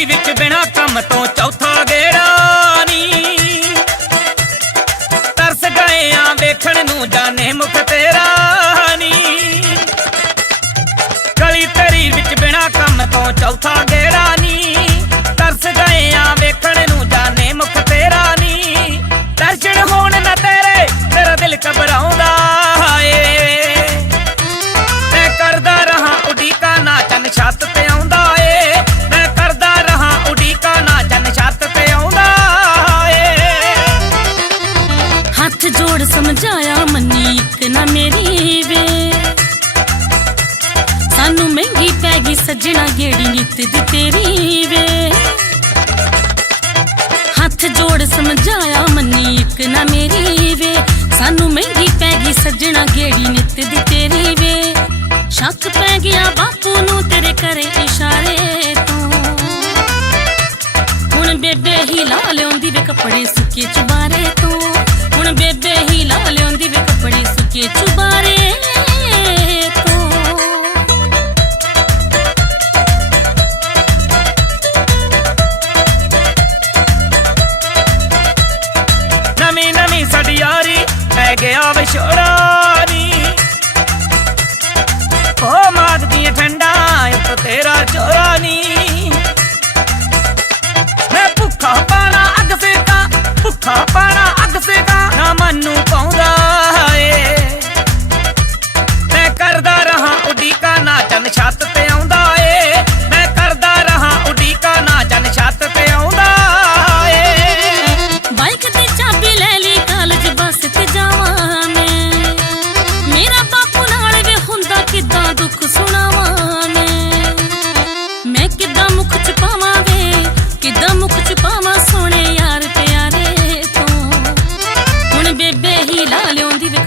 ਤੇਰੀ ਵਿੱਚ ਬਿਨਾ ਕੰਮ ਤੋਂ ਚੌਥਾ ਗੇੜਾ ਨੀ। ਤਰਸ ਗਏ ਆ ਵੇਖਣ ਨੂੰ ਜਾਣੇ ਮੁਖ ਤੇਰਾ ਨੀ। ਗਲੀ ਤੇਰੀ ਵਿੱਚ ਬਿਨਾ ਕੰਮ ਤੋਂ ਚੌਥਾ ਗੇੜਾ ਜਾਇਆ ਮਨੀਕ ਨਾ ਮੇਰੀ ਵੇ। ਸਾਨੂੰ ਮਹਿੰਗੀ ਪੈ ਗਈ ਸੱਜਣਾ ਗੇੜੀ ਨਿੱਤ ਦੀ ਤੇਰੀ ਵੇ। ਹੱਥ ਜੋੜ ਸਮਝਾਇਆ ਮੰਨੀ ਨਾ ਮੇਰੀ ਵੇ। ਸਾਨੂੰ ਮਹਿੰਗੀ ਪੈ ਗਈ ਸੱਜਣਾ ਗੇੜੀ ਨਿੱਤ ਦੀ ਤੇਰੀ ਵੇ। ਸ਼ੱਕ ਪੈ ਗਿਆ ਬਾਪੂ ਨੂੰ ਤੇਰੇ ਕਰੇ ਇਸ਼ਾਰੇ ਤੋਂ। ਹੁਣ ਬੇਬੇ ਹੀ ਲਾ ਲਿਆਉਂਦੀ ਵੇ ਕੱਪੜੇ ਸੁੱਕੇ ਚੁਬਾਰੇ ਤੋਂ। ਹੁਣ ਬੇਬੇ ਪੈ ਗਿਆ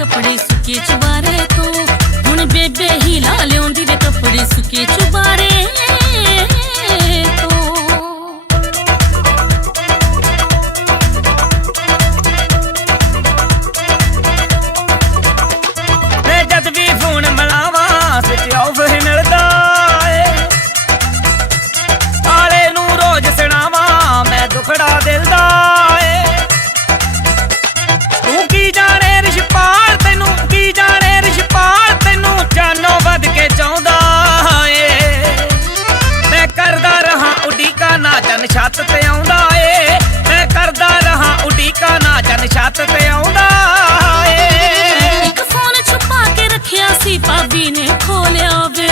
ਕੱਪੜੇ ਸੁੱਕੇ ਚੁਬਾਰੇ ਤੋਂ। ਹੁਣ ਬੇਬੇ ਹੀ ਲਾ ਲਿਆਉਂਦੀ ਵੇ ਕੱਪੜੇ ਸੁੱਕੇ ਚੁਬਾਰੇ ਤੋਂ। ਚੰਨ ਛੱਤ ਤੇ ਆਉਂਦਾ ਏ। ਮੈਂ ਕਰਦਾ ਰਹਾ ਉਡੀਕਾ ਨਾ ਚੰਨ ਛੱਤ ਤੇ ਆਉਂਦਾ ਏ। ਇੱਕ ਫੋਨ ਛੁਪਾ ਕੇ ਰੱਖਿਆ ਸੀ, ਭਾਬੀ ਨੇ ਖੋਲਿਆ ਵੇ।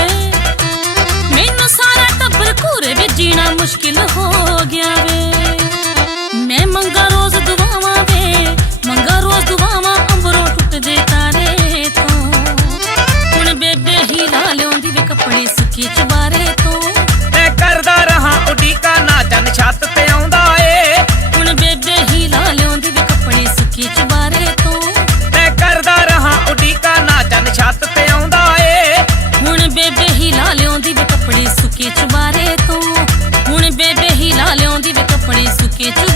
ਮੈਨੂੰ ਸਾਰਾ ਟੱਬਰ ਘੂਰੇ ਵਿੱਚ ਜੀਣਾ ਮੁਸ਼ਕਿਲ ਹੋ ਗਿਆ ਵੇ। ਵੇ ਕੱਪੜੇ